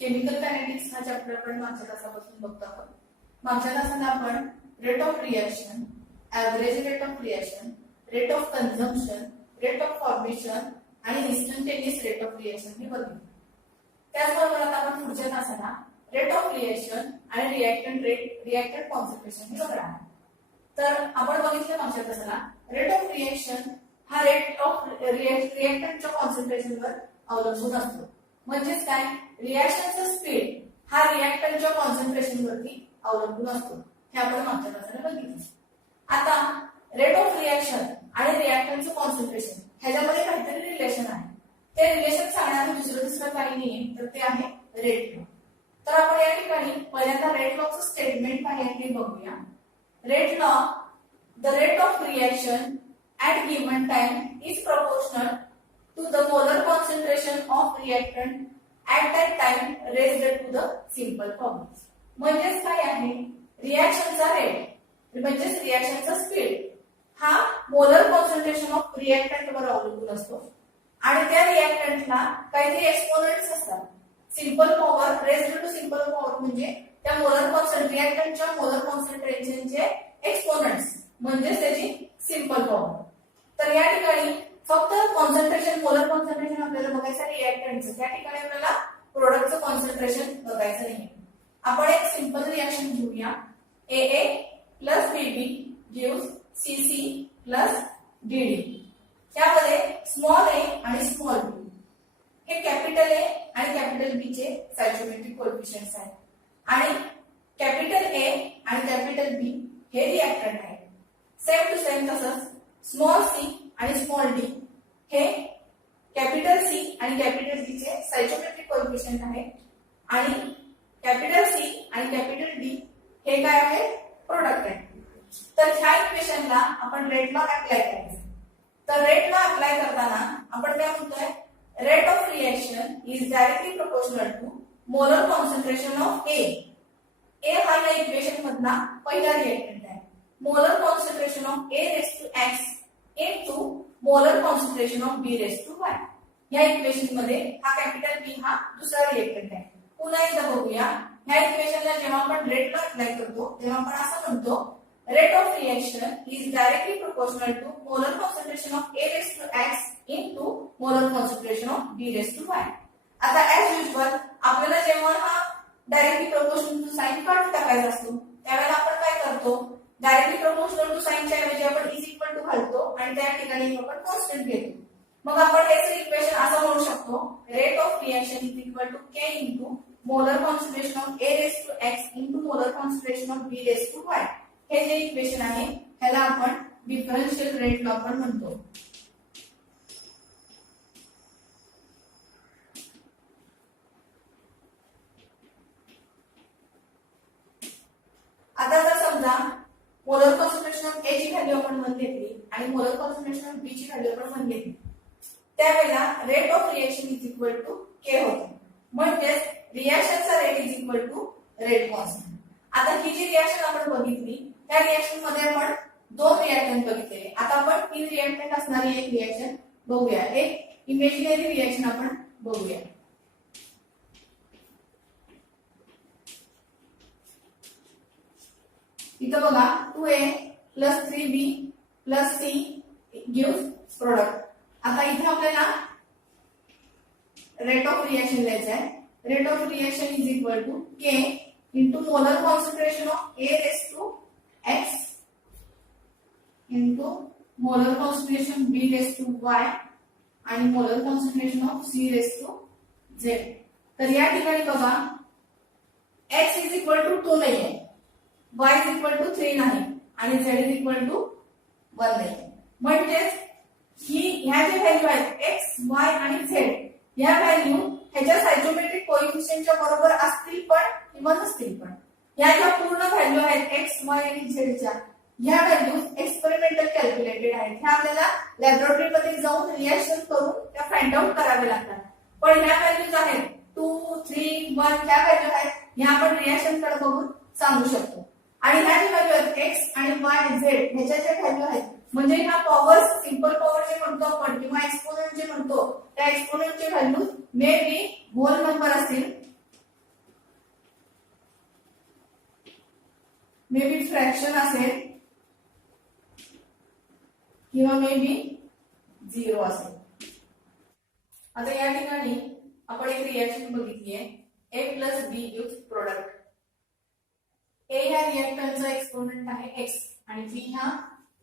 Chemical kinetics हा chapter आपण मागच्या तासापासून बघतो आहोत. मागच्या तासाला आपण rate of reaction, average rate of reaction, rate of consumption, rate of formation आणि इन्स्टंटेनियस रेट ऑफ रिएक्शन हे बघितले. त्याचबरोबर आता आपण पुढच्या तासाला रेट ऑफ रिएक्शन आणि रिएक्टंट कॉन्सन्ट्रेशन हे बघणार आहोत. तर आपण बघितलं मागच्या तासाला रेट ऑफ रिएक्शन हा रेट ऑफ रिएक्टंटच्या कॉन्सन्ट्रेशनवर अवलंबून असतो. म्हणजेच काय, रिएक्शनचा स्पीड हा रिएक्टंटच्या कॉन्सन्ट्रेशन वरती अवलंबून असतो. हे आपण मागच्या तासाला बघितलं. आता रेट ऑफ रिएक्शन आणि रिएक्टंटचं कॉन्सन्ट्रेशन ह्याच्यामध्ये काहीतरी रिलेशन आहे. ते रिलेशन सांगणारे दुसरं काही नाहीये, तर ते आहे रेट लॉ. तर आपण या ठिकाणी पहिल्यांदा रेट लॉचं स्टेटमेंट काय आहे ते बघूया. Rate law, the rate of reaction at given time is proportional to the molar concentration of reactant at that time raised to the simple formulas. म्हणजेच काय आहे, रिएक्शनचा रेट म्हणजेच रिएक्शनचा स्पीड हा मोलर कॉन्सन्ट्रेशन ऑफ रिएक्टंट वर अवलंबून असतो आणि त्या रिएक्टंटला काहीतरी एक्सपोनेंट्स असतात. Simple power raised to simple power म्हणजे त्या मोलर रिएक्टंटच्या मोलर कॉन्सन्ट्रेशनचे एक्सपोनेंट्स म्हणजेच त्याची सिंपल पॉवर. तर या ठिकाणी फक्त कॉन्सन्ट्रेशन, मोलर कॉन्सन्ट्रेशन आपल्याला बघायचं आहे रिएक्टंटचं. त्या ठिकाणी आपल्याला प्रोडक्टचं कॉन्सन्ट्रेशन बघायचं नाही. आपण एक सिंपल रिएक्शन घेऊया. AA plus BB gives CC plus DD. त्यामध्ये स्मॉल a आणि स्मॉल b हे कॅपिटल A आणि कॅपिटल B चे सायक्लोमेट्रिक कोएफिशिएंट्स आहेत आणि कॅपिटल A आणि कॅपिटल B हे रिएक्टंट आहेत. सेम टू सेम तसंच स्मॉल c आणि स्मॉल d हे कॅपिटल C आणि कॅपिटल D चे सायक्लोमेट्रिक कोएफिशिएंट आहेत आणि कॅपिटल C आणि कॅपिटल D हे काय आहे, प्रोडक्ट आहे. तर ह्या इक्वेशनला आपण रेट लॉ अप्लाय करायचं. तर रेट लॉ अप्लाय करताना आपण काय म्हणतोय, rate of reaction is directly proportional to molar concentration of A. A हा या इक्वेशन मधला पहिला रिएक्टंट आहे. Molar concentration of A raised to X into molar concentration of B raised to Y. या इक्वेशन मध्ये हा कॅपिटल B हा दुसरा रिएक्टंट आहे. पुन्हा एकदा बघूया. ह्या इक्वेशनला जेव्हा आपण रेट लॉ अप्लाय करतो तेव्हा आपण असं म्हणतो, rate of reaction is directly proportional to molar concentration of A raised to X into molar concentration of B raised to Y. आता ऍज युजुअल आपल्याला जेव्हा हा डायरेक्टली प्रोपोर्शनल टू साइन काढून टाकायचा असतो त्यावेळेला आपण काय करतो, डायरेक्टली प्रोपोर्शनल टू साइनच्या ऐवजी आपण इज इक्वल टू घालतो आणि त्या ठिकाणी आपण कॉन्स्टंट घेतो. मग आपण याचे इक्वेशन असं म्हणू शकतो, rate of reaction is equal to K into molar concentration of A raised to X into molar concentration of B raised to Y. हे जे इक्वेशन आहे ह्याला आपण डिफरन्शियल रेट लॉ पण म्हणतो. आता जर समजा मोलर कॉन्सन्ट्रेशन ऑफ A ची व्हॅल्यू आपण 1 घेतली आणि मोलर कॉन्सन्ट्रेशन ऑफ B ची व्हॅल्यू आपण 1 घेतली, त्यावेळेला rate of reaction is equal to K होते. म्हणजेच रिएक्शनचा rate is equal to rate constant. आता ही जी रिएक्शन आपण बघितली त्या रिएक्शन मध्ये आपण दोन रिएक्टंट बघितले. आता आपण 3 रिएक्टंट असणारी एक रिएक्शन बघूया. एक इमेजिनरी रिएक्शन आपण बघूया. इथं बघा 2A plus 3B plus C gives product. आता इथे आपल्याला रेट ऑफ रिएक्शन लिहायचं आहे. Rate of reaction is equal to K into molar concentration of A raised to X into molar concentration B raised to Y आणि molar concentration of C raised to Z. तर या ठिकाणी बघा X is equal to 2 नाही आहे, Y is equal to 3 नाही आणि Z is equal to 1 नाही. म्हणजेच ह्या ज्या व्हॅल्यू आहेत X, Y आणि Z या व्हॅल्यू ह्याच्या सायक्लोमेट्रिक कोएफिशिएंटच्या बरोबर असतील पण किंवा नसतील पण. या ज्या पूर्ण व्हॅल्यू आहेत X, Y आणि Z च्या ह्या व्हॅल्यूज एक्सपेरिमेंटल कॅल्क्युलेटेड आहेत. ह्या आपल्याला लॅबोरेटरी मध्ये जाऊन रिएक्शन करून त्या फाइंड आउट करावे लागतात. पण ह्या व्हॅल्यूज आहेत 2, 3, 1 ह्या व्हॅल्यू आहेत ह्या आपण रिएक्शन कडे बघून सांगू शकतो. आणि ह्या ज्या व्हॅल्यू आहेत X आणि Y, Z ह्याच्या ज्या व्हॅल्यू आहेत म्हणजे ह्या पॉवर सिंपल पॉवर जे म्हणतो आपण किंवा एक्सपोनेंट जे म्हणतो त्या एक्सपोनेंटचे values may be whole number असतील मे बी फ्रॅक्शन असेल किंवा मे बी 0 असेल. आता या ठिकाणी आपण एक रिएक्शन बघितली आहे. A plus B gives product. A ह्या रिएक्टंटचा एक्सपोनेंट आहे x आणि B हा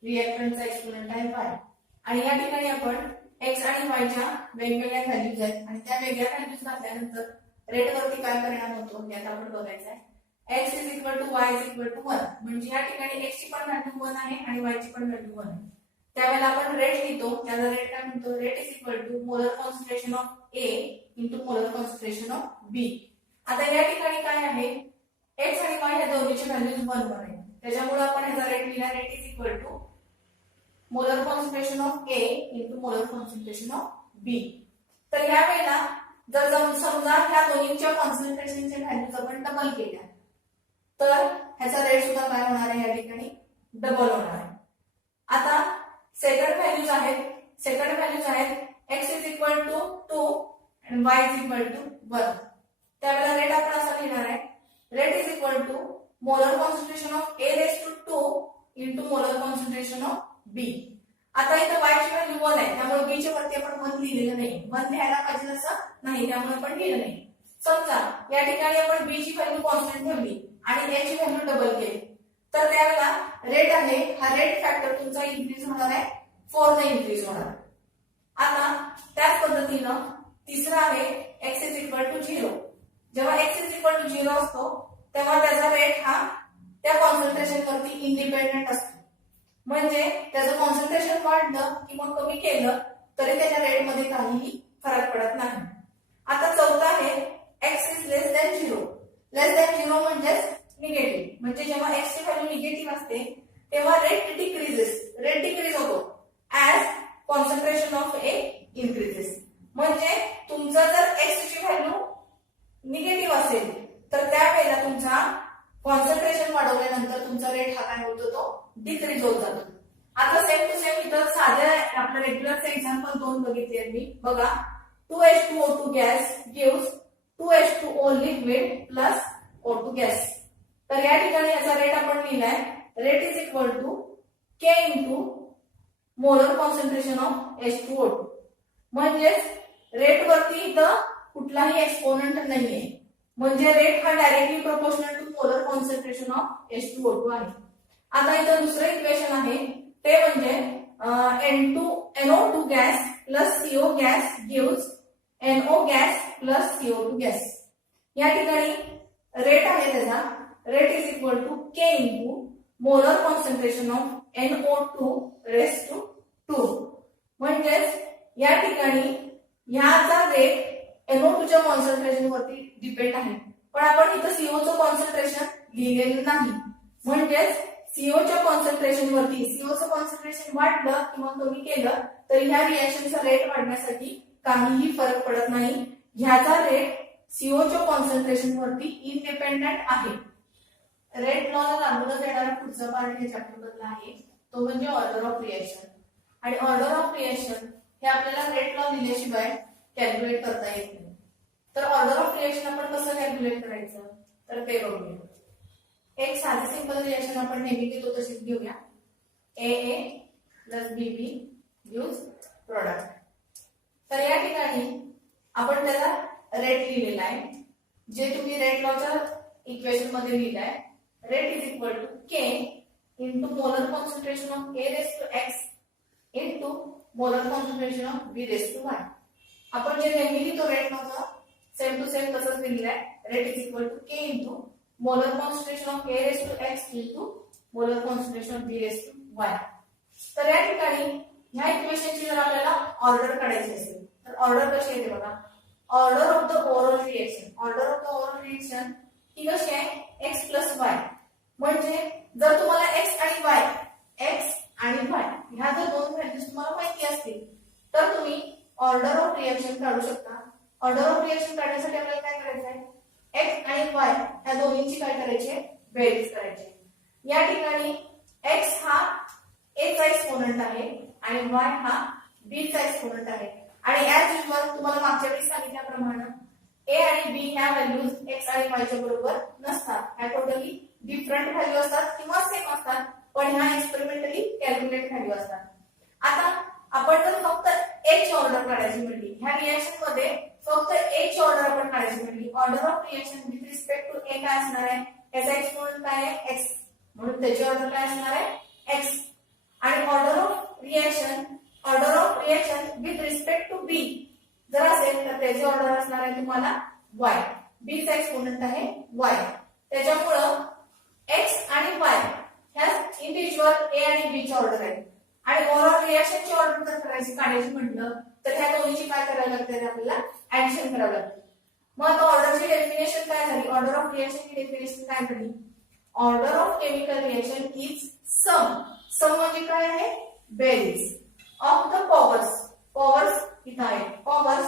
रिएक्टंटचा एक्सपोनेंट आहे y. आणि या ठिकाणी आपण x आणि y च्या वेगवेगळ्या व्हॅल्यूज आहेत आणि त्या वेगळ्या व्हॅल्यूज घातल्यानंतर रेट वरती काय परिणाम होतो हे आता आपण बघायचं आहे. x y 1 म्हणजे या ठिकाणी x ची पण व्हॅल्यू 1 आहे आणि y ची पण व्हॅल्यू 1 आहे. त्यावेळेला आपण रेट लिहितो. त्याचा रेट काय म्हणतो? Rate molar concentration of A into molar concentration of B. आता या ठिकाणी काय आहे? x आणि y या दोन्हीची व्हॅल्यूज 1 आहे. त्याच्यामुळे आपण याचा रेट लिहिला. Rate molar concentration of A into molar concentration of B. तर या वेळेला जर समजा ह्या दोन्हीच्या कॉन्सन्ट्रेशनच्या व्हॅल्यूज आपण डबल केल्या तर ह्याचा रेट सुद्धा काय होणार आहे? या ठिकाणी डबल होणार आहे. आता सेकंड व्हॅल्यूज आहेत x is equal to 2 and y is equal to 1. त्यावेळेला रेट आपण असा लिहिणार आहे. Rate is equal to molar concentration of A raised to 2 into molar concentration of B. आता इथे y ची व्हॅल्यू 1 आहे त्यामुळे b च्या वरती आपण 1 लिहिलेलं नाही. 1 लिहायला पाहिजे असं नाही त्यामुळे आपण लिहिलं नाही. समजा या ठिकाणी आपण b ची व्हॅल्यू कॉन्स्टंट ठेवली आणि a ची व्हॅल्यू डबल केली तर त्यावेळेला रेट आहे हा रेट फॅक्टर तुमचा इन्क्रीज होणार आहे 4 ने इन्क्रीज होणार. आता त्याच पद्धतीनं तिसरा आहे x is equal to 0. जेव्हा x is equal to 0 असतो तेव्हा त्याचा रेट हा त्या कॉन्सन्ट्रेशन वरती इंडिपेंडेंट असतो. म्हणजे त्याचं कॉन्सन्ट्रेशन वाढलं किंवा कमी केलं तरी त्याच्या रेट मध्ये काहीही फरक पडत नाही. आता चौथा आहे x is less than 0. Less than 0 म्हणजे निगेटिव्ह. म्हणजे जेव्हा x ची व्हॅल्यू निगेटिव्ह असते तेव्हा रेट डिक्रीज होतो as concentration of A increases. म्हणजे तुमचं जर x ची व्हॅल्यू निगेटिव्ह असेल तर त्यावेळेला तुमचा कॉन्सन्ट्रेशन वाढवल्यानंतर तुमचा रेट हा काय होतो? तो डिक्रीज होत जातो. आता सेम टू सेम इथं साध्या आपल्या रेग्युलरचे एक्झाम्पल 2 बघितले मी. बघा 2H2O2 gas gives 2H2O liquid plus O2 gas. तर या ठिकाणी याचा रेट आपण लिहिलाय. Rate is equal to K into molar concentration of H2O2. म्हणजेच रेट वरती इथं कुठलाही एक्सपोनेंट नाहीये. म्हणजे रेट हा directly proportional to molar concentration of H2O2 आहे. आता इथं दुसरं इक्वेशन आहे ते म्हणजे NO2 gas plus CO gas gives NO gas plus CO2 gas. या ठिकाणी रेट आहे त्याचा rate is equal to K into molar concentration of NO2 raised to 2. म्हणजेच या ठिकाणी ह्याचा रेट NO2 च्या कॉन्सन्ट्रेशन वरती डिपेंड आहे. पण आपण इथं CO चं कॉन्सन्ट्रेशन लिहिलेलं नाही. म्हणजेच CO च्या कॉन्सन्ट्रेशन वरती CO चं कॉन्सन्ट्रेशन वाढलं किंवा कमी केलं तरी ह्या रिएक्शनचा रेट वाढण्यासाठी काहीही फरक पडत नाही. ह्याचा रेट CO च्या कॉन्सन्ट्रेशन वरती इंडिपेंडेंट आहे. रेट लॉला लागूनच येणारा पुढचा पार्ट हे चॅप्टर मधला आहे तो म्हणजे ऑर्डर ऑफ रिएक्शन. आणि ऑर्डर ऑफ रिएक्शन हे आपल्याला रेट लॉ लिहिल्याशिवाय कॅल्क्युलेट करता येत नाही. तर ऑर्डर ऑफ रिएक्शन आपण कसं कॅल्क्युलेट करायचं तर ते बघूया. एक साधी सिंपल रिएक्शन आपण नेहमी घेतो तशीच घेऊया. AA plus BB gives product. तर या ठिकाणी आपण त्याला रेट लिहिलेला आहे जे तुम्ही रेट लॉच्या इक्वेशन मध्ये लिहिलाय. Rate is equal to K into molar concentration of A raise to X into molar concentration of B raise to Y. आपण जे नेहमी लिहितो रेट लॉचा सेम टू सेम तसंच लिहिलंय. Rate is equal to K into molar concentration of A raise to X into molar concentration of B raise to Y. तर या ठिकाणी ह्या इक्वेशनची जर आपल्याला ऑर्डर काढायची असेल तर ऑर्डर कशी येते बघा. Order of the overall reaction. Order of the overall reaction ही कशी आहे x प्लस y. म्हणजे जर तुम्हाला x आणि y ह्या जर दोन व्हॅल्यूज तुम्हाला माहिती असतील तर तुम्ही ऑर्डर ऑफ रिएक्शन काढू शकता. ऑर्डर ऑफ रिएक्शन काढण्यासाठी आपल्याला काय करायचं आहे x आणि y ह्या दोन्हींची काय करायची बेरीज करायची. या ठिकाणी x हा a चा एक्सपोनेंट आहे आणि y हा b चा एक्सपोनेंट आहे. आणि ऍज युजल तुम्हाला मागच्या वेळी सांगितल्याप्रमाणे a आणि b ह्या व्हॅल्यूज x आणि y च्या बरोबर नसतात. ह्या टोटली डिफरंट व्हॅल्यू असतात किंवा सेम असतात, पण ह्या एक्सपेरिमेंटली कॅल्क्युलेट व्हॅल्यू असतात. आता आपण जर फक्त एक ची ऑर्डर काढायची म्हटली, ह्या रिएक्शन मध्ये फक्त एक ची ऑर्डर आपण काढायची म्हटली, order of reaction with respect to A काय असणार आहे, याचा एक्सपोनेंट काय आहे x, म्हणून त्याची ऑर्डर काय असणार आहे x. आणि order of reaction with respect to b जर असेल तर त्याची ऑर्डर असणार आहे तुम्हाला y, b चा एक्सपोनेंट आहे y. त्याच्यामुळं x आणि y ह्या इंडिव्हिज्युअल a आणि b ची ऑर्डर आहे. आणि ओव्हरऑल रिएक्शनची ऑर्डर जर काढायची म्हटलं तर ह्या दोन्हीची काय करायला लागते, आपल्याला ऍडिशन करावं लागते. मग आता ऑर्डरची डेफिनेशन काय झाली, ऑर्डर ऑफ रिएक्शनची डेफिनेशन काय झाली, order of chemical reaction is sum म्हणजे काय आहे, बेरीज ऑफ द पॉवर्स इथं आहे, powers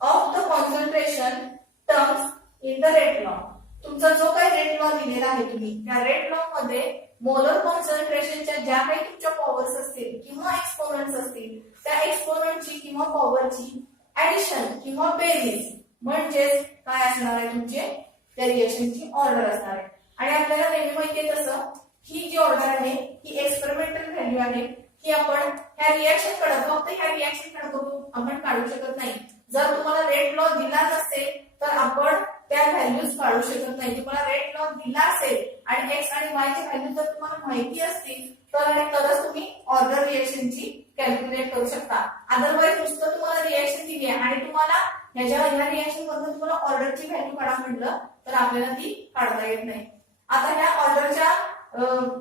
of the concentration terms in the rate law. तुमचा जो काही रेट लॉ दिलेला आहे तुम्ही त्या रेट लॉ मध्ये मोलर कॉन्सन्ट्रेशनच्या ज्या काही तुमच्या पॉवर्स असतील किंवा एक्सपोनेंट्स असतील त्या एक्सपोनेंटची किंवा पॉवरची ऍडिशन किंवा बेरीज म्हणजेच काय असणार आहे, तुमचे त्या रिएक्शनची ऑर्डर असणार आहे. आणि आपल्याला नेहमी माहिती आहे तसं ही जी ऑर्डर आहे ही एक्सपेरिमेंटल व्हॅल्यू आहे, की आपण ह्या रिएक्शन कडे फक्त ह्या रिएक्शन कडे बघून आपण काढू शकत नाही. जर तुम्हाला रेट लॉ दिला नसेल तर आपण त्या व्हॅल्यूज काढू शकत नाही. तुम्हाला रेट लॉ दिला असेल आणि एक्स आणि वाय ची व्हॅल्यू जर तुम्हाला माहिती असतील तरच तुम्ही ऑर्डर रिएक्शनची कॅल्क्युलेट करू शकता. अदरवाईज नुसतं तुम्हाला रिएक्शन दिली आहे आणि तुम्हाला ह्या रिएक्शन मधून तुम्हाला ऑर्डरची व्हॅल्यू काढा म्हटलं तर आपल्याला ती काढता येत नाही. आता ह्या ऑर्डरच्या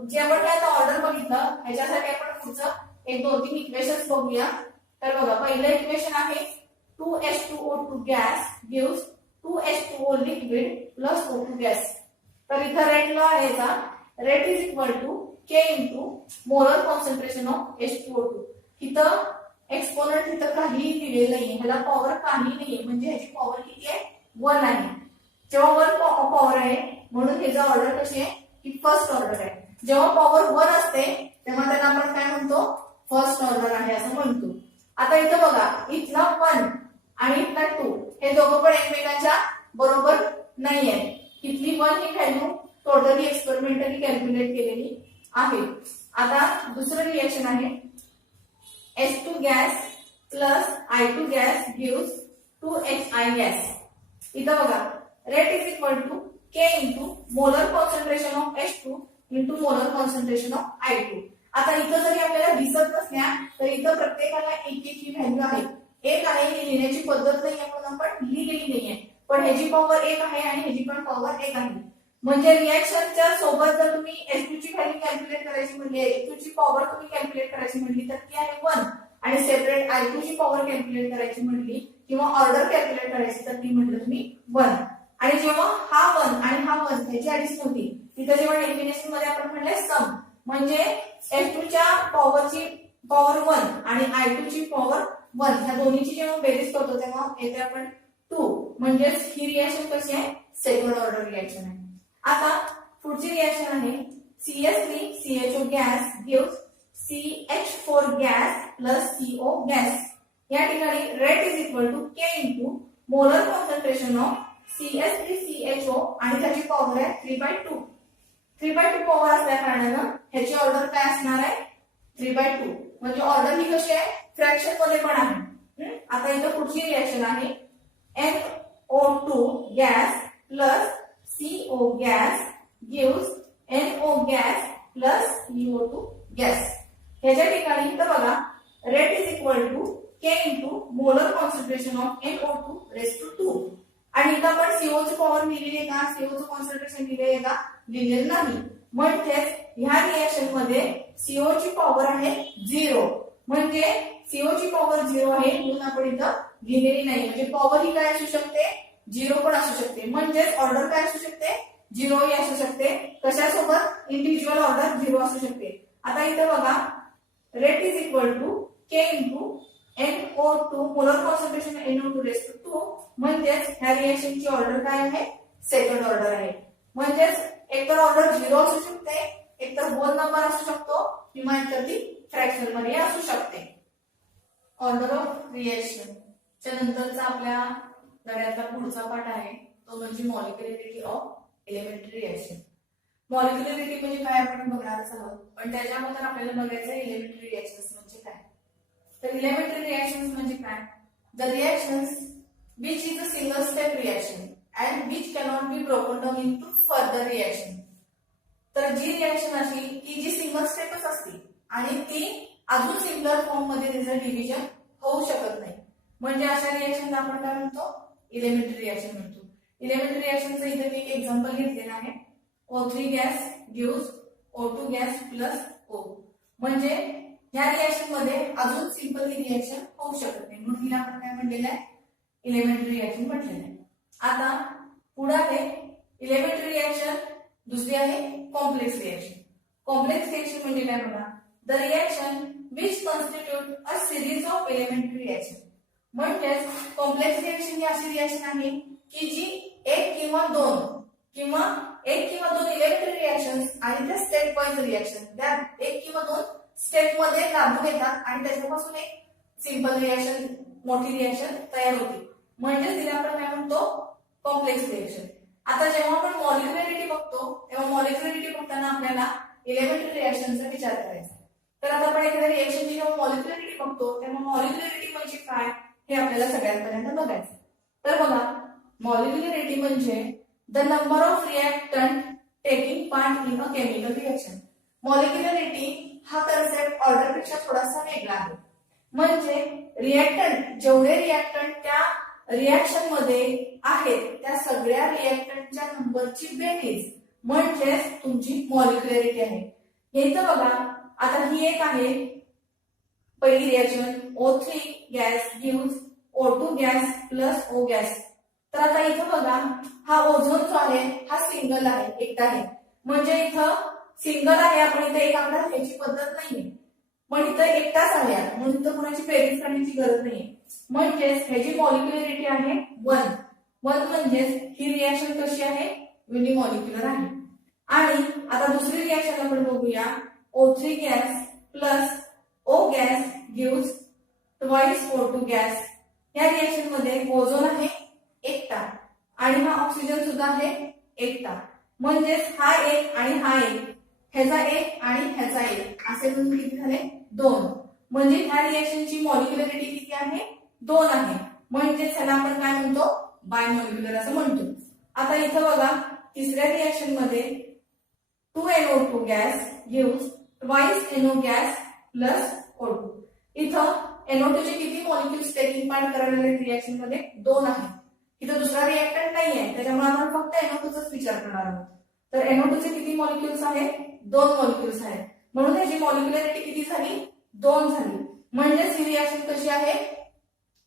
जे आपण आता ऑर्डर बघितलं ह्याच्यासाठी आपण पुढचं 1-2-3 इक्वेशन्स बघूया. तर बघा, पहिलं इक्वेशन आहे 2H2O2 gas gives 2H2O liquid plus O2 gas. तर इथं रेट लॉ आहे का, rate is equal to K into molar concentration of H2O2. इथं एक्सपोनेंट इथं काहीही दिलेलं नाहीये, ह्याला पॉवर काही नाहीये, म्हणजे ह्याची पॉवर किती आहे 1 आहे. जेव्हा 1 पॉवर आहे म्हणून ह्याचा ऑर्डर कशी आहे की फर्स्ट ऑर्डर आहे. जेव्हा पॉवर 1 असते तेव्हा त्याला आपण काय म्हणतो, फर्स्ट ऑर्डर आहे असं म्हणतो. आता इथं बघा, इथला 1 आणि इथला 2 हे दोघं पण एकमेकांच्या बरोबर नाहीये. इथली 1 ही व्हॅल्यू टोटली एक्सपेरिमेंटली कॅल्क्युलेट केलेली आहे. आता दुसरं रिएक्शन आहे H2 gas plus I2 gas gives 2HI gas. इथं बघा, rate is equal to K into molar concentration of H2 into molar concentration of I2. आता इथं जरी आपल्याला दिसत नसल्या तर इथं प्रत्येकाला एक ही व्हॅल्यू आहे. एक आहे, ही लिहिण्याची पद्धत नाहीये म्हणून आपण लिहिलेली नाहीये, पण ह्याची पॉवर 1 आहे आणि ह्याची पण पॉवर 1 आहे. म्हणजे रिएक्शनच्या सोबत जर तुम्ही H2 ची व्हॅल्यू कॅल्क्युलेट करायची म्हणली, H2 ची पॉवर तुम्ही कॅल्क्युलेट करायची म्हणली तर ती आहे 1 आणि सेपरेट I2 ची पॉवर कॅल्क्युलेट करायची म्हणली किंवा ऑर्डर कॅल्क्युलेट करायची तर ती म्हटलं तुम्ही 1. आणि जेव्हा हा 1 आणि हा 1 ह्याची ऍडिशन होती तिथे जेव्हा डेफिनेशन मध्ये आपण म्हणले सम, म्हणजे H2 च्या पॉवरची पॉवर 1 आणि I2 ची पॉवर 1 ह्या दोन्हीची जेव्हा बेरीज करतो तेव्हा येते आपण 2. म्हणजेच ही रिएक्शन कशी आहे, सेकंड ऑर्डर रिएक्शन आहे. आता पुढची रिएक्शन आहे CS3CHO gas gives CH4 gas plus CO gas. या ठिकाणी rate is equal to K into molar concentration of CS3CHO आणि त्याची पॉवर आहे 3/2. 3/2 पॉवर असल्या कारणानं ह्याची ऑर्डर काय असणार आहे 3/2. म्हणजे ऑर्डर ही कशी आहे, फ्रॅक्शन मध्ये पण आहे. आता इथं पुढची रिएक्शन आहे NO2 gas plus CO gas gives NO gas plus CO2 gas. ह्याच्या ठिकाणी इथं बघा, rate is equal to K into molar concentration of NO2 raise to 2. आणि इथं आपण CO ची पॉवर लिहिलेली आहे का, CO चं कॉन्सन्ट्रेशन लिहिलेलं आहे का, लिहिलेलं नाही. म्हणजेच ह्या रिएक्शन मध्ये CO ची पॉवर आहे 0. म्हणजे CO ची पॉवर 0 आहे म्हणून आपण इथं लिहिलेली नाही. म्हणजे पॉवर ही काय असू शकते, 0 पण असू शकते. म्हणजेच ऑर्डर काय असू शकते, 0 ही असू शकते. कशासोबत, इंडिव्हिज्युअल ऑर्डर 0 असू शकते. आता इथं बघा, rate is equal to K into NO2 molar concentration NO2 raise to 2. म्हणजेच ह्या रिएक्शनची ऑर्डर काय आहे, सेकंड ऑर्डर आहे. म्हणजेच एकतर ऑर्डर 0 असू शकते, एकतर होल नंबर असू शकतो किंवा एकतर ती फ्रॅक्शन मध्ये असू शकते. ऑर्डर ऑफ रिएक्शन च्या नंतरचा आपल्या धड्यातला पुढचा पाठ आहे तो म्हणजे मॉलिक्युलॅरिटी ऑफ एलिमेंटरी रिएक्शन. मॉलिक्युलरिटी म्हणजे काय आपण बघणारच आहोत, पण त्याच्याबद्दल आपल्याला बघायचं आहे इलेमेंटरी रिएक्शन्स म्हणजे काय. तर इलेमेंटरी रिएक्शन्स म्हणजे काय, the reactions which is a single step reaction and which cannot be broken down into further reaction. तर जी रिएक्शन अशी की जी सिंगल स्टेपच असते आणि ती अजून सिम्पलर फॉर्म मध्ये त्याचं डिव्हिजन होऊ शकत नाही, म्हणजे अशा रिएक्शन आपण काय म्हणतो, इलेमेंटरी रिएक्शन म्हणतो. इलेमेंटरी रिएक्शनचं इथे मी एक एक्झाम्पल घेतलेलं आहे. O3 gas gives O2 gas plus O. म्हणजे ह्या रिएक्शन मध्ये अजून सिंपल ही रिएक्शन होऊ शकत नाही, म्हणून हिला आपण काय म्हणलेलं आहे, इलेमेंटरी रिएक्शन म्हटलेलं आहे. आता पुढे आहे इलेमेंटरी रिएक्शन, दुसरी आहे कॉम्प्लेक्स रिएक्शन. कॉम्प्लेक्स रिएक्शन म्हणजे काय बघा, the reaction which constitute a series of elementary reaction. म्हणजेच कॉम्प्लेक्स रिएक्शन ही अशी रिएक्शन आहे की जी एक किंवा दोन इलेमेंटरी रिएक्शन्स आणि त्या स्टेप वाईज रिएक्शन त्या एक किंवा दोन स्टेप मध्ये लागू येतात आणि त्याच्यापासून एक सिंपल रिएक्शन, मोठी रिएक्शन तयार होते, म्हणजे तिला आपण काय म्हणतो, कॉम्प्लेक्स रिएक्शन. आता जेव्हा आपण मॉलिक्युलरिटी बघतो तेव्हा मॉलिक्युलरिटी बघताना आपल्याला इलेमेंटरी रिएक्शनचा विचार करायचा. तर आता आपण एखाद्या रिएक्शनची जेव्हा मॉलिक्युलरिटी बघतो तेव्हा मॉलिक्युलरिटी म्हणजे काय हे आपल्याला सगळ्यांपर्यंत बघायचं. तर बघा, मॉलिक्युलरिटी म्हणजे the number of reactant taking part in a chemical reaction. Molecularity हा कन्सेप्ट ऑर्डर पेक्षा थोडासा वेगळा आहे. म्हणजे रिएक्टंट, जेवढे रिएक्टंट त्या रिएक्शन मध्ये आहेत त्या सगळ्या रिएक्टंटच्या नंबरची बेरीज म्हणजेच तुमची मॉलिक्युलरिटी आहे. हे तर बघा, आता ही एक आहे पहिली reaction, O3 gas gives O2 gas plus O gas. तर आता इथं बघा, हा ओझोन जो आहे हा सिंगल आहे, एकटा आहे, म्हणजे इथं सिंगल आहे, आपण इथे एक आकडा घ्यायची पद्धत नाहीये, पण इथं एकटाच आहे म्हणून इथं कुणाची बेरीज करण्याची गरज नाहीये. म्हणजेच ह्याची मॉलिक्युलरिटी आहे 1. म्हणजेच ही रिएक्शन कशी आहे, युनिमॉलिक्युलर आहे. आणि आता दुसरी रिएक्शन आपण बघूया, O3 gas plus O gas gives twice O2 gas. या रिएक्शन मध्ये ओझोन आहे एकटा आणि हा ऑक्सिजन सुद्धा आहे एकटा, म्हणजेच हा एक आणि हा एक, ह्याचा एक आणि ह्याचा एक, असे म्हणून किती झाले, 2. म्हणजे ह्या रिएक्शनची मॉलिक्युलरिटी किती आहे, 2 आहे, म्हणजेच ह्याला आपण काय म्हणतो, बायमॉलिक्युलर असं म्हणतो. आता इथं बघा, तिसऱ्या रिएक्शन मध्ये 2NO2 gas gives twice NO gas plus O2. इथं NO2 चे किती मॉलिक्युल्स टेकिंग पार्ट करायला रिएक्शन मध्ये, 2 आहे. इथं दुसरा रिएक्टंट नाहीये, त्याच्यामुळे आपण फक्त NO2चाच विचार करणार आहोत. तर NO2 चे किती मॉलिक्युल्स आहेत, 2 मॉलिक्युल्स आहेत, म्हणून त्याची मॉलिक्युलरिटी किती झाली, 2 झाली. म्हणजेच ही रिएक्शन कशी आहे,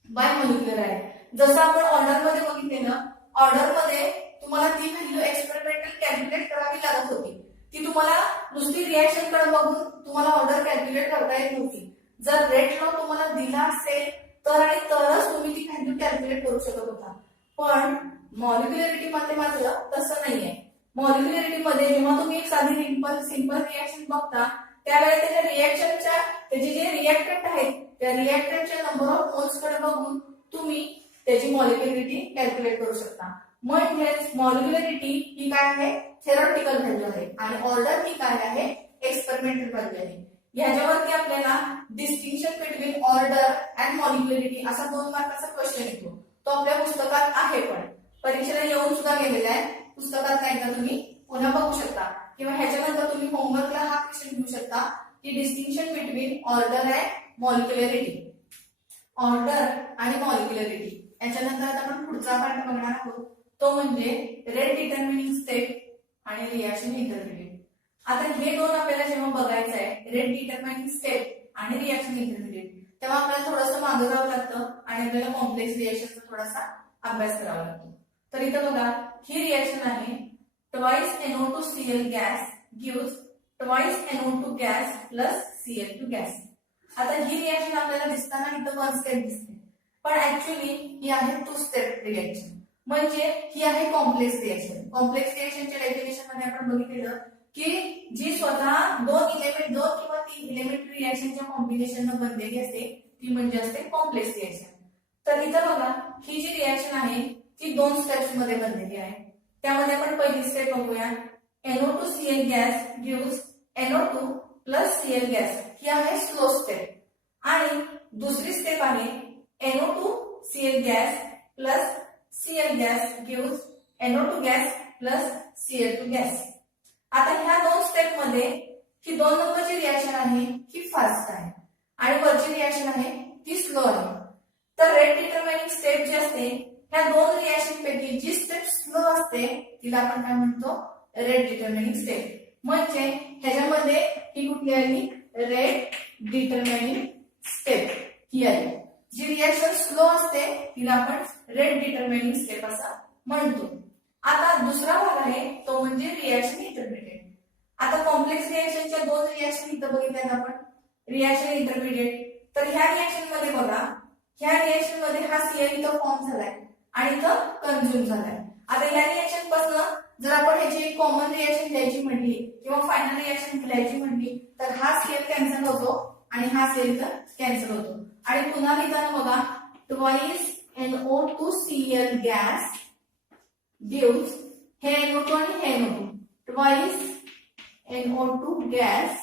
बायमॉलिक्युलर आहे. जसं आपण ऑर्डर मध्ये बघितलेलं, ऑर्डर मध्ये तुम्हाला ती व्हॅल्यू एक्सपेरिमेंटल कॅल्क्युलेट करावी लागत होती, ती तुम्हाला नुसती रिएक्शन कडे बघून तुम्हाला ऑर्डर कॅल्क्युलेट करता येत नव्हती. जर रेट लॉ तुम्हाला दिला असेल तर आणि तरच तुम्ही ती व्हॅल्यू कॅल्क्युलेट करू शकत होता, पण मॉलिक्युलरिटी मध्ये मात्र तसं नाहीये. मॉलिक्युलरिटी मध्ये जेव्हा तुम्ही एक साधी सिंपल रिएक्शन बघता त्यावेळेस त्याच्या रिएक्शनच्या त्याचे जे रिएक्टंट आहेत त्या रिएक्टंटच्या नंबर ऑफ मोल्स कडे बघून तुम्ही त्याची मॉलिक्युलरिटी कॅल्क्युलेट करू शकता. म्हणजेच मॉलिक्युलरिटी ही काय आहे, थेरॉटिकल व्हॅल्यू आहे आणि ऑर्डर ही काय आहे, एक्सपेरिमेंटल व्हॅल्यू आहे. ह्याच्यावरती आपल्याला डिस्टिंक्शन बिटवीन ऑर्डर अँड मॉलिक्युलरिटी असा 2 मार्काचा क्वेश्चन येतो. तो आपल्या पुस्तकात आहे, पण परीक्षेला येऊन सुद्धा गेलेला आहे. पुस्तकात नाही तर तुम्ही पुन्हा बघू शकता किंवा ह्याच्यानंतर तुम्ही होमवर्कला हा क्वेश्चन घेऊ शकता की distinction between order and molecularity. Order आणि मॉलिक्युलरिटी याच्यानंतर आता आपण पुढचा पार्ट बघणार आहोत, तो म्हणजे रेट डिटर्मिनिंग स्टेप आणि रिएक्शन इंटरमिडिएट. आता हे 2 आपल्याला जेव्हा बघायचं आहे, रेट डिटर्मिनिंग स्टेप आणि रिएक्शन इंटरमिडिएट, तेव्हा आपल्याला थोडंसं मागं जावं लागतं आणि आपल्याला कॉम्प्लेक्स रिएक्शनचा थोडासा अभ्यास करावा लागतो. तर इथं बघा, ही रिएक्शन आहे twice NO2Cl gas gives twice NO2 gas plus Cl2 gas. आता ही रिएक्शन आपल्याला दिसताना इथं 1 स्टेप दिसते, पण ऍक्च्युअली ही आहे 2 स्टेप रिएक्शन, म्हणजे ही आहे कॉम्प्लेक्स रिएक्शन. कॉम्प्लेक्स रिएक्शनच्या डेफिनेशन मध्ये आपण बघितलेलं की जी स्वतः 2 किंवा 3 इलेमेंटरी रिएक्शनच्या कॉम्बिनेशननं बनलेली असते ती म्हणजे असते कॉम्प्लेक्स रिएक्शन. तर इथं बघा, ही जी रिएक्शन आहे ती 2 स्टेप्स मध्ये बनलेली आहे. त्यामध्ये आपण पहिली स्टेप बघूया, NO2Cl gas gives NO2 plus Cl gas. ही आहे स्लो स्टेप. आणि दुसरी स्टेप आहे NO2Cl gas plus Cl gas gives NO2 gas plus Cl2 gas. आता ह्या दोन स्टेप मध्ये ही 2 नंबरची रिएक्शन आहे ही फास्ट आहे आणि वरची रिएक्शन आहे ती स्लो आहे. तर रेट डिटरमाइनिंग स्टेप जी असते ह्या दोन रिएक्शन पैकी जी स्टेप स्लो असते तिला आपण काय म्हणतो, रेट डिटरमाइनिंग स्टेप. म्हणजे ह्याच्यामध्ये ही कुठली आली, रेट डिटरमाइनिंग स्टेप ही आली. जी रिएक्शन स्लो असते तिला आपण रेट डिटरमाइनिंग स्टेप असं म्हणतो. आता दुसरा भाग आहे तो म्हणजे रिएक्शन इंटरमिडिएट. आता कॉम्प्लेक्स रिएक्शनच्या दोन रिएक्शन इथं बघितल्यात आपण, रिएक्शन इंटरमिडिएट. तर ह्या रिएक्शन मध्ये बघा, ह्या रिएक्शन मध्ये हा Cl इथं फॉर्म झालाय आणि इथं कंझ्युम झालाय. आता ह्या रिएक्शन पासून जर आपण ह्याची कॉमन रिएक्शन घ्यायची म्हणली किंवा फायनल रिएक्शन घ्यायची म्हणली तर हा Cl कॅन्सल होतो आणि हा Cl इथं कॅन्सल होतो. आणि पुन्हा लिहिताना बघा, ट्वाइस NO2Cl गॅस गिव्स, हे NO2 आणि हे NO2, twice NO2 gas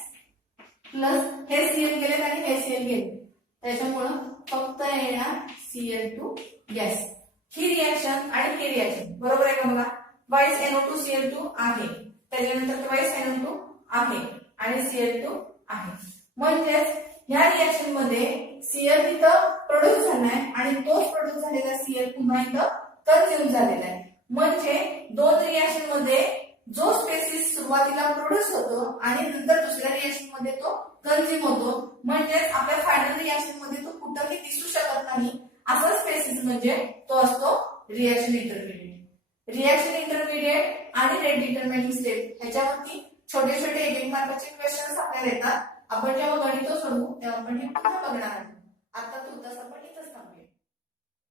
plus हे Cl गेले आणि हे Cl गेले, त्याच्यामुळं फक्त येणार Cl2 गॅस. ही रिएक्शन आणि ही रिएक्शन बरोबर आहे का बघा. ट्वाइस NO2Cl2 आहे, त्याच्यानंतर ट्वाइस NO2 आहे आणि Cl2 आहे. म्हणजेच ह्या रिएक्शन मध्ये Cl इथं प्रोड्यूस झालाय आणि तोच प्रोड्यूस झालेला Cl पुन्हा इथं कंझ्युम झालेला आहे. म्हणजे दोन रिएक्शन मध्ये जो स्पेसिस सुरुवातीला प्रोड्यूस होतो आणि नंतर दुसऱ्या रिएक्शन मध्ये तो कंझ्युम होतो. म्हणजेच आपल्या फायनल रिएक्शन मध्ये तो कुठंही दिसू शकत नाही असा स्पेसिस म्हणजे तो असतो रिएक्शन इंटरमिडिएट. रिएक्शन इंटरमिडिएट आणि रेट डिटरमाइनिंग स्टेप ह्याच्यावरती छोटे छोटे 1-1 मार्काचे क्वेश्चन्स आपल्याला येतात. आपण जेव्हा गणित सोडवू तेव्हा आपण हे पुन्हा बघणार आहोत.